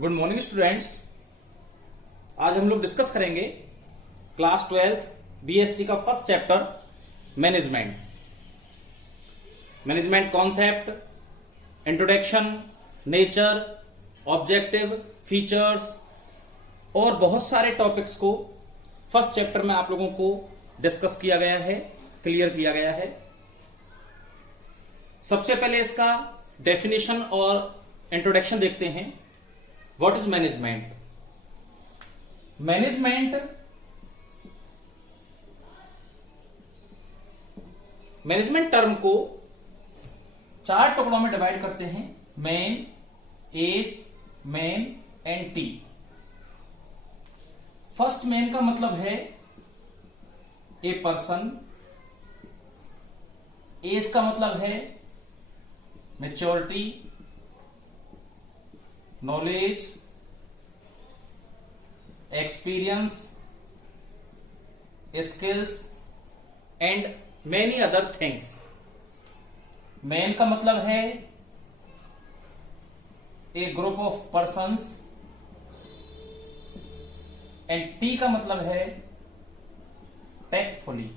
Good morning students. आज हम लोग डिस्कस करेंगे क्लास 12th बीएसटी का first chapter management. Management concept, introduction, nature, objective, features और बहुत सारे टॉपिक्स को फर्स्ट चैप्टर में आप लोगों को डिस्कस किया गया है, क्लियर किया गया है। सबसे पहले इसका डेफिनेशन और इंट्रोडक्शन देखते हैं। What is management? Management term को चार टुकड़ों में डिवाइड करते हैं: man, age, man and T. First man का मतलब है ए पर्सन। एज का मतलब है maturity, knowledge, experience, skills and many other things. Man का मतलब है a group of persons and T का मतलब है टैक्टफुली।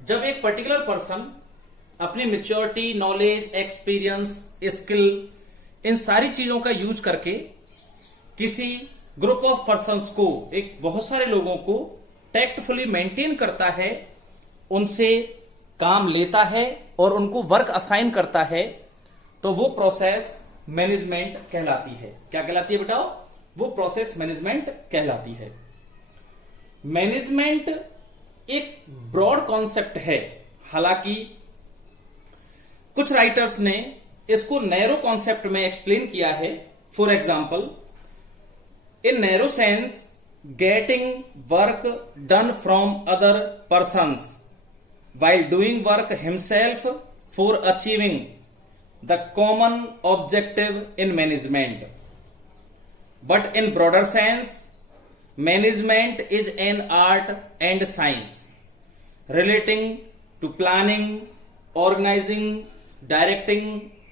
जब एक पर्टिकुलर पर्सन अपनी मैच्योरिटी, नॉलेज, एक्सपीरियंस, स्किल, इन सारी चीजों का यूज करके किसी ग्रुप ऑफ पर्संस को, एक बहुत सारे लोगों को टैक्टफुली मेंटेन करता है, उनसे काम लेता है और उनको वर्क असाइन करता है, तो वो प्रोसेस मैनेजमेंट कहलाती है। क्या कहलाती है बेटा? वो प्रोसेस मैनेजमेंट कहलाती है। मैनेजमेंट एक ब्रॉड कॉन्सेप्ट है, हालांकि कुछ राइटर्स ने इसको नैरो कॉन्सेप्ट में एक्सप्लेन किया है। For example, in narrow sense, getting work done from other persons while doing work himself for achieving the common objective in management. But in broader sense, management is an art and science relating to planning, organizing, directing,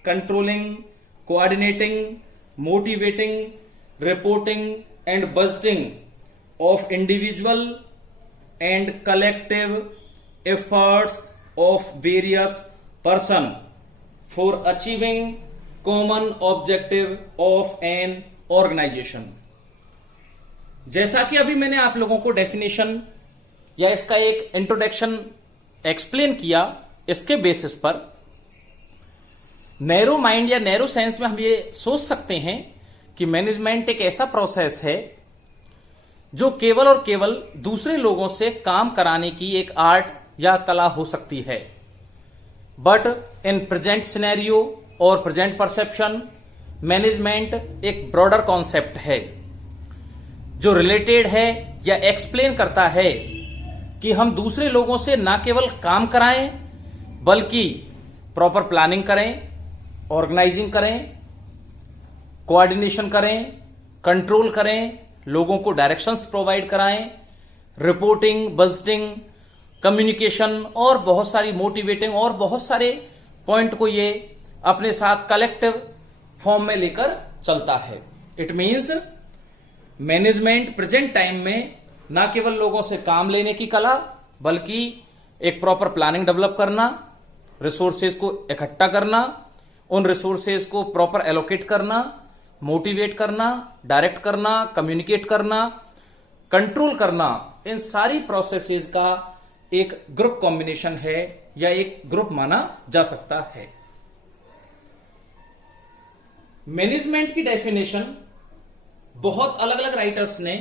controlling, coordinating, motivating, reporting and budgeting of individual and collective efforts of various person for achieving common objective of an organization। जैसा कि अभी मैंने आप लोगों को definition या इसका एक इंट्रोडक्शन एक्सप्लेन किया, इसके बेसिस पर नैरो माइंड या नैरो सेंस में हम ये सोच सकते हैं कि मैनेजमेंट एक ऐसा प्रोसेस है जो केवल और केवल दूसरे लोगों से काम कराने की एक आर्ट या कला हो सकती है। बट इन प्रेजेंट सिनेरियो और प्रेजेंट परसेप्शन, मैनेजमेंट एक ब्रॉडर कॉन्सेप्ट है जो रिलेटेड है या एक्सप्लेन करता है कि हम दूसरे लोगों से ना केवल काम कराएं बल्कि प्रॉपर प्लानिंग करें, ऑर्गेनाइजिंग करें, कोऑर्डिनेशन करें, कंट्रोल करें, लोगों को डायरेक्शंस प्रोवाइड कराएं, रिपोर्टिंग, बजटिंग, कम्युनिकेशन और बहुत सारी मोटिवेटिंग और बहुत सारे पॉइंट को ये अपने साथ कलेक्टिव फॉर्म में लेकर चलता है। It means management present time में ना केवल लोगों से काम लेने की कला बल्कि एक प्रॉपर प्लानिंग डेवलप करना, रिसोर्सेज को इकट्ठा करना, उन रिसोर्सेज को प्रॉपर एलोकेट करना, मोटिवेट करना, डायरेक्ट करना, कम्युनिकेट करना, कंट्रोल करना, इन सारी प्रोसेसेस का एक ग्रुप कॉम्बिनेशन है या एक ग्रुप माना जा सकता है। मैनेजमेंट की डेफिनेशन बहुत अलग अलग राइटर्स ने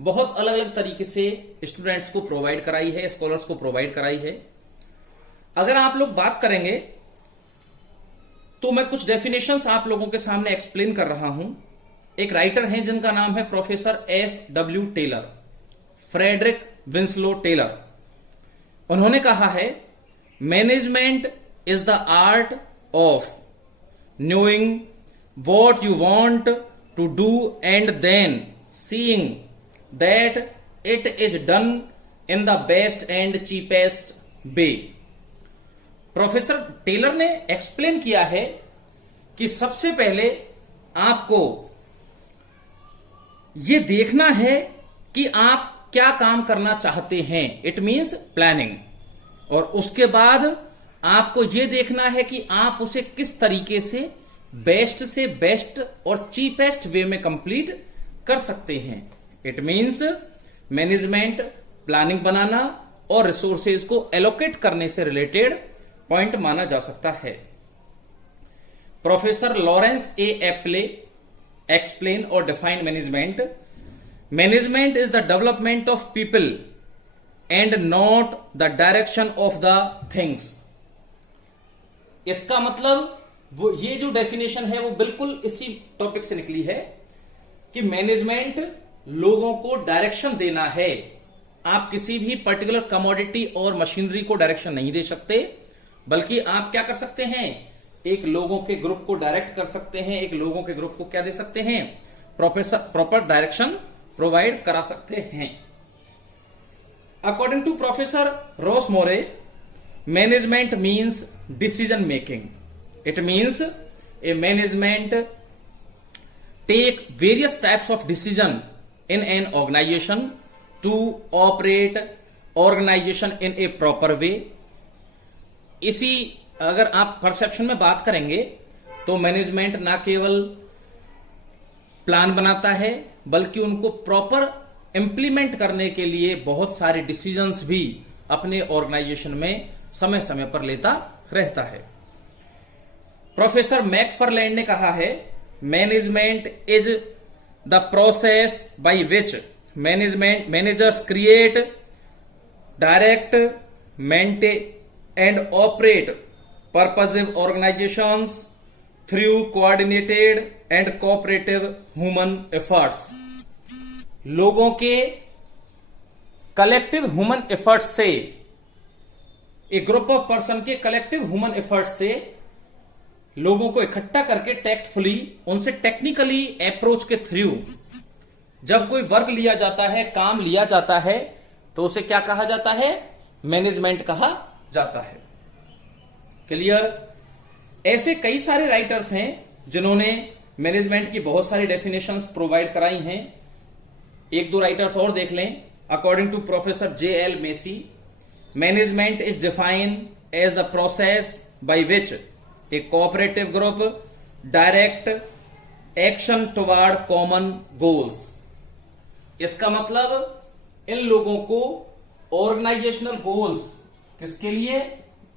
बहुत अलग अलग तरीके से स्टूडेंट्स को प्रोवाइड कराई है, स्कॉलर्स को प्रोवाइड कराई है। अगर आप लोग बात करेंगे तो मैं कुछ डेफिनेशंस आप लोगों के सामने एक्सप्लेन कर रहा हूं। एक राइटर हैं जिनका नाम है professor F.W. Taylor, Frederick Winslow Taylor. उन्होंने कहा है, management is the art of knowing what you want to do and then seeing that it is done in the best and cheapest way. Professor Taylor ने explain किया है कि सबसे पहले आपको ये देखना है कि आप क्या काम करना चाहते हैं, इट मींस प्लानिंग। और उसके बाद आपको यह देखना है कि आप उसे किस तरीके से बेस्ट और चीपेस्ट वे में कंप्लीट कर सकते हैं। इट मींस मैनेजमेंट प्लानिंग बनाना और रिसोर्सेज को एलोकेट करने से रिलेटेड पॉइंट माना जा सकता है। Professor Lawrence A Appley explain और define management. Management is the development of people and not the direction of the things. इसका मतलब वो ये जो डेफिनेशन है वो बिल्कुल इसी टॉपिक से निकली है कि मैनेजमेंट लोगों को डायरेक्शन देना है। आप किसी भी पर्टिकुलर कमोडिटी और मशीनरी को डायरेक्शन नहीं दे सकते, बल्कि आप क्या कर सकते हैं, एक लोगों के ग्रुप को डायरेक्ट कर सकते हैं, एक लोगों के ग्रुप को क्या दे सकते हैं, प्रॉपर डायरेक्शन प्रोवाइड करा सकते हैं। According to professor Ross Moore, management means decision making. It means a management take various types of decision in an organization to operate organization in a proper way। इसी अगर आप perception में बात करेंगे तो मैनेजमेंट ना केवल प्लान बनाता है बल्कि उनको प्रॉपर इंप्लीमेंट करने के लिए बहुत सारे डिसीजंस भी अपने ऑर्गेनाइजेशन में समय समय पर लेता रहता है। प्रोफेसर मैकफरलैंड ने कहा है, management is the process by which managers create, direct, maintain and operate purposive organizations through coordinated and cooperative human efforts। लोगों के कलेक्टिव ह्यूमन एफर्ट से, एक ग्रुप ऑफ पर्सन के कलेक्टिव ह्यूमन एफर्ट से लोगों को इकट्ठा करके टैक्टफुली उनसे टेक्निकली अप्रोच के थ्रू जब कोई वर्क लिया जाता है, काम लिया जाता है, तो उसे क्या कहा जाता है, मैनेजमेंट कहा जाता है। क्लियर? ऐसे कई सारे राइटर्स हैं जिन्होंने मैनेजमेंट की बहुत सारी डेफिनेशंस प्रोवाइड कराई हैं। एक दो राइटर्स और देख लें। According to professor JL Massie, management is defined as the process by which a cooperative group direct action toward common goals. इसका मतलब इन लोगों को ऑर्गेनाइजेशनल गोल्स, किसके लिए,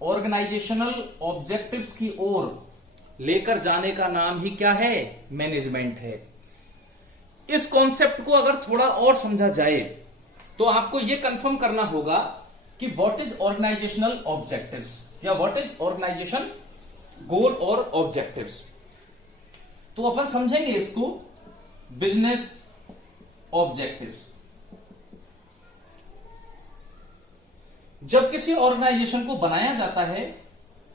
ऑर्गेनाइजेशनल ऑब्जेक्टिव्स की ओर लेकर जाने का नाम ही क्या है, मैनेजमेंट है। इस कॉन्सेप्ट को अगर थोड़ा और समझा जाए तो आपको यह कंफर्म करना होगा कि व्हाट इज ऑर्गेनाइजेशनल ऑब्जेक्टिव्स या व्हाट इज ऑर्गेनाइजेशन गोल और ऑब्जेक्टिव्स। तो अपन समझेंगे इसको बिजनेस ऑब्जेक्टिव्स। जब किसी ऑर्गेनाइजेशन को बनाया जाता है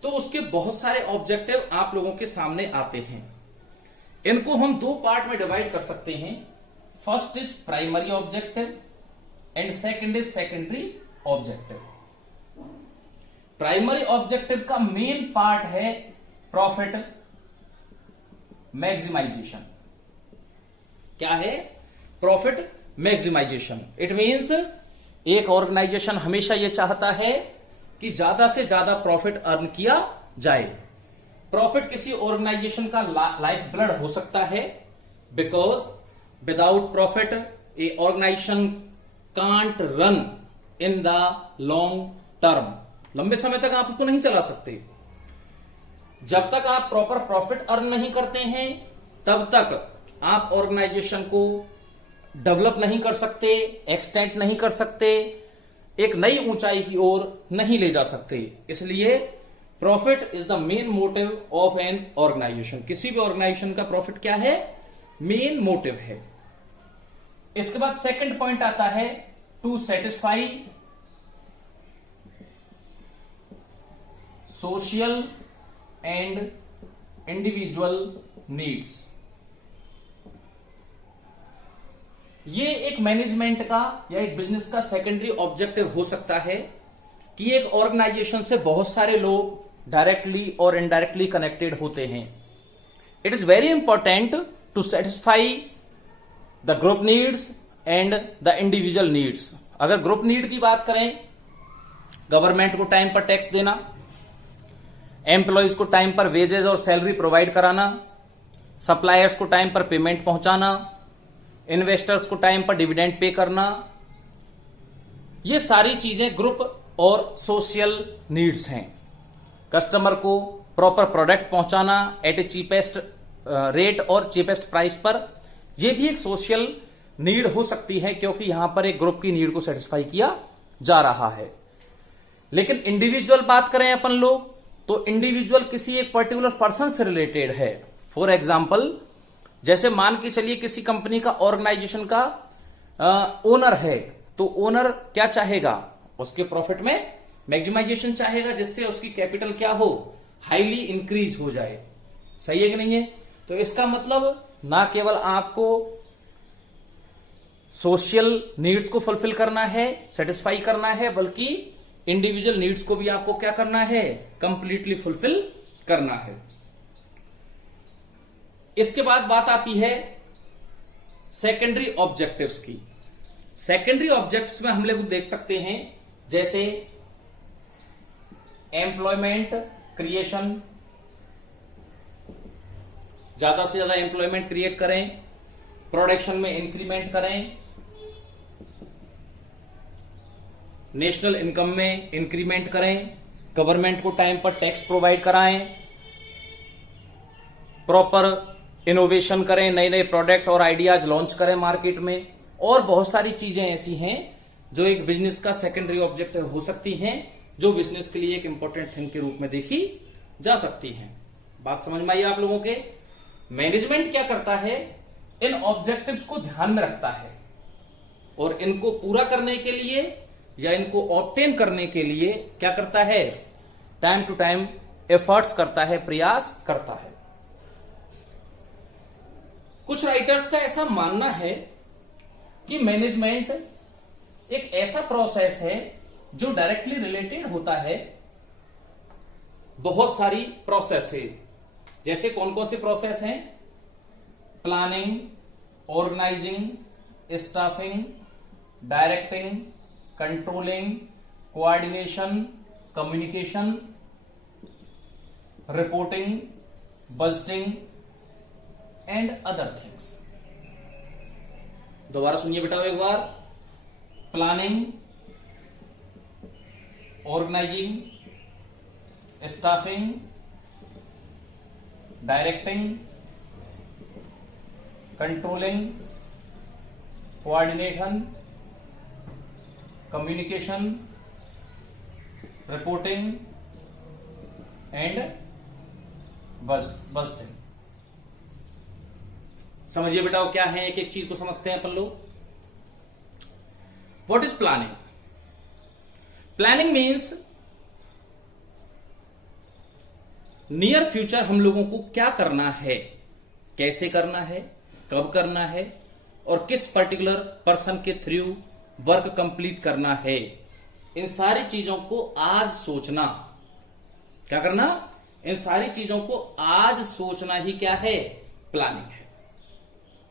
तो उसके बहुत सारे ऑब्जेक्टिव आप लोगों के सामने आते हैं। इनको हम दो पार्ट में डिवाइड कर सकते हैं। First is primary objective and second is secondary objective. Primary objective का मेन पार्ट है प्रॉफिट मैक्सिमाइजेशन। क्या है? Profit maximization. इट मींस एक ऑर्गेनाइजेशन हमेशा यह चाहता है कि ज्यादा से ज्यादा प्रॉफिट अर्न किया जाए। प्रॉफिट किसी ऑर्गेनाइजेशन का लाइफ ब्लड हो सकता है, because without profit a organization can't run in the long term. लंबे समय तक आप उसको नहीं चला सकते। जब तक आप प्रॉपर प्रॉफिट अर्न नहीं करते हैं तब तक आप ऑर्गेनाइजेशन को डेवलप नहीं कर सकते, एक्सटेंड नहीं कर सकते, एक नई ऊंचाई की ओर नहीं ले जा सकते। इसलिए profit is the main motive of an organization. किसी भी ऑर्गेनाइजेशन का प्रॉफिट क्या है? मेन मोटिव है। इसके बाद सेकंड पॉइंट आता है to satisfy social and individual needs. ये एक मैनेजमेंट का या एक बिजनेस का सेकेंडरी ऑब्जेक्टिव हो सकता है कि एक ऑर्गेनाइजेशन से बहुत सारे लोग डायरेक्टली और इनडायरेक्टली कनेक्टेड होते हैं। It is very important to satisfy the group needs and the individual needs. अगर ग्रुप नीड की बात करें, गवर्नमेंट को टाइम पर टैक्स देना, एम्प्लॉयज को टाइम पर वेजेस और सैलरी प्रोवाइड कराना, सप्लायर्स को टाइम पर पेमेंट पहुंचाना, इन्वेस्टर्स को टाइम पर डिविडेंड पे करना, ये सारी चीजें ग्रुप और सोशल नीड्स हैं। कस्टमर को प्रॉपर प्रोडक्ट पहुंचाना एट ए चीपेस्ट रेट और चीपेस्ट प्राइस पर, यह भी एक सोशल नीड हो सकती है, क्योंकि यहां पर एक ग्रुप की नीड को सेटिस्फाई किया जा रहा है। लेकिन इंडिविजुअल बात करें अपन लोग, तो इंडिविजुअल किसी एक पर्टिकुलर पर्सन से रिलेटेड है। फॉर एग्जाम्पल, जैसे मान के चलिए किसी कंपनी का, ऑर्गेनाइजेशन का ओनर है, तो ओनर क्या चाहेगा, उसके प्रॉफिट में मैक्सिमाइजेशन चाहेगा, जिससे उसकी कैपिटल क्या हो, हाईली इंक्रीज हो जाए। सही है कि नहीं है? तो इसका मतलब ना केवल आपको सोशल नीड्स को फुलफिल करना है, सेटिस्फाई करना है, बल्कि इंडिविजुअल नीड्स को भी आपको क्या करना है, कंप्लीटली फुलफिल करना है। इसके बाद बात आती है सेकेंडरी ऑब्जेक्टिव्स की। सेकेंडरी ऑब्जेक्ट्स में हम लोग देख सकते हैं, जैसे एम्प्लॉयमेंट क्रिएशन, ज्यादा से ज्यादा एम्प्लॉयमेंट क्रिएट करें, प्रोडक्शन में इंक्रीमेंट करें, नेशनल इनकम में इंक्रीमेंट करें, गवर्नमेंट को टाइम पर टैक्स प्रोवाइड कराएं, प्रॉपर इनोवेशन करें, नए नए प्रोडक्ट और आइडियाज लॉन्च करें मार्केट में, और बहुत सारी चीजें ऐसी हैं जो एक बिजनेस का सेकेंडरी ऑब्जेक्टिव हो सकती हैं, जो बिजनेस के लिए एक इंपॉर्टेंट थिंग के रूप में देखी जा सकती हैं। बात समझ में आई आप लोगों के? मैनेजमेंट क्या करता है, इन ऑब्जेक्टिव्स को ध्यान में रखता है और इनको पूरा करने के लिए या इनको ऑब्टेन करने के लिए क्या करता है, टाइम टू टाइम एफर्ट्स करता है, प्रयास करता है। कुछ राइटर्स का ऐसा मानना है कि मैनेजमेंट एक ऐसा प्रोसेस है जो डायरेक्टली रिलेटेड होता है बहुत सारी प्रोसेस से। जैसे कौन कौन से प्रोसेस हैं? Planning, organizing, staffing, directing, controlling, coordination, communication, reporting, budgeting and other things. दोबारा सुनिए बेटा एक बार। Planning, organizing, staffing, directing, controlling, coordination, communication, reporting and budgeting. समझिए बेटा क्या है, एक एक चीज को समझते हैं अपन लोग। What is planning? Planning means near future हम लोगों को क्या करना है, कैसे करना है, कब करना है और किस पर्टिकुलर पर्सन के थ्रू वर्क कंप्लीट करना है। इन सारी चीजों को आज सोचना। क्या करना? इन सारी चीजों को आज सोचना ही क्या है? प्लानिंग है।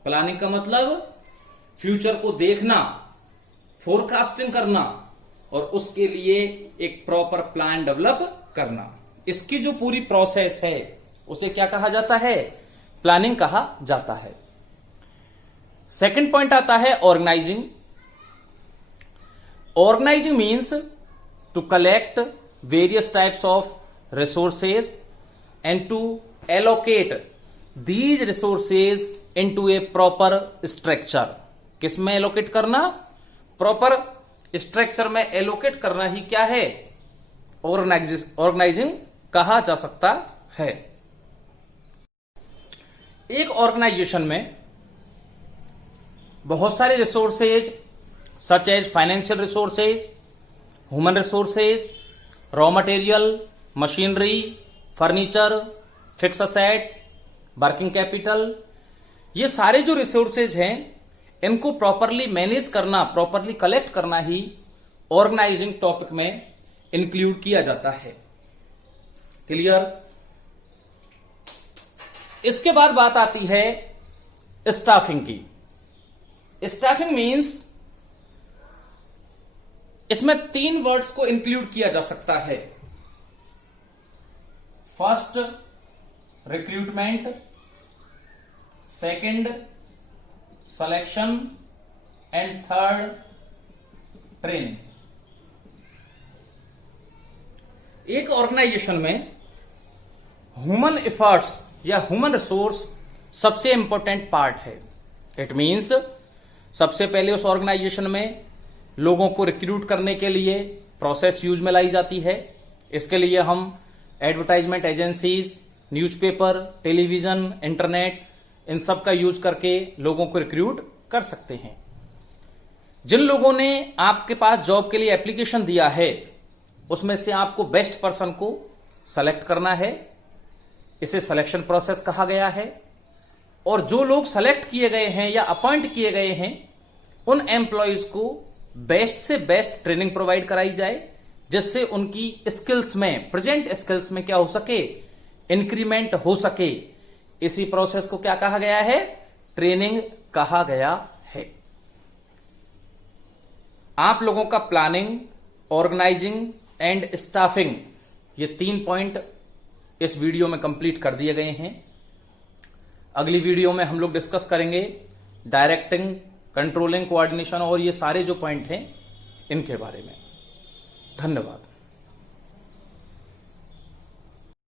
प्लानिंग का मतलब फ्यूचर को देखना, फोरकास्टिंग करना और उसके लिए एक प्रॉपर प्लान डेवलप करना। इसकी जो पूरी प्रोसेस है उसे क्या कहा जाता है? प्लानिंग कहा जाता है। सेकंड पॉइंट आता है organizing. Organizing means to collect various types of resources and to allocate these resources into a proper structure. किस में एलोकेट करना? प्रॉपर स्ट्रक्चर में एलोकेट करना ही क्या है? ऑर्गेनाइजिंग कहा जा सकता है। एक ऑर्गेनाइजेशन में बहुत सारे resources such as financial resources, human resources, raw material, machinery, furniture, fix asset, working capital, ये सारे जो रिसोर्सेज हैं इनको प्रॉपरली मैनेज करना, प्रॉपरली कलेक्ट करना ही ऑर्गेनाइजिंग टॉपिक में इंक्लूड किया जाता है। क्लियर? इसके बाद बात आती है स्टाफिंग की। स्टाफिंग मीन्स इसमें 3 वर्ड्स को इंक्लूड किया जा सकता है। First recruitment, second selection and third training. एक ऑर्गेनाइजेशन में ह्यूमन एफर्ट्स या ह्यूमन रिसोर्स सबसे इंपॉर्टेंट पार्ट है। इट मीन्स सबसे पहले उस ऑर्गेनाइजेशन में लोगों को रिक्रूट करने के लिए प्रोसेस यूज में लाई जाती है। इसके लिए हम advertisement agencies, newspaper, television, internet, इन सब का यूज करके लोगों को रिक्रूट कर सकते हैं। जिन लोगों ने आपके पास जॉब के लिए एप्लीकेशन दिया है उसमें से आपको बेस्ट पर्सन को सेलेक्ट करना है। इसे सिलेक्शन प्रोसेस कहा गया है। और जो लोग सेलेक्ट किए गए हैं या अपॉइंट किए गए हैं उन एम्प्लॉयज को बेस्ट से बेस्ट ट्रेनिंग प्रोवाइड कराई जाए, जिससे उनकी स्किल्स में, प्रेजेंट स्किल्स में क्या हो सके, इंक्रीमेंट हो सके। इसी प्रोसेस को क्या कहा गया है? ट्रेनिंग कहा गया है। आप लोगों का प्लानिंग, ऑर्गेनाइजिंग एंड स्टाफिंग, ये 3 पॉइंट इस वीडियो में कंप्लीट कर दिए गए हैं। अगली वीडियो में हम लोग डिस्कस करेंगे डायरेक्टिंग, कंट्रोलिंग, कोऑर्डिनेशन और ये सारे जो पॉइंट हैं इनके बारे में। धन्यवाद।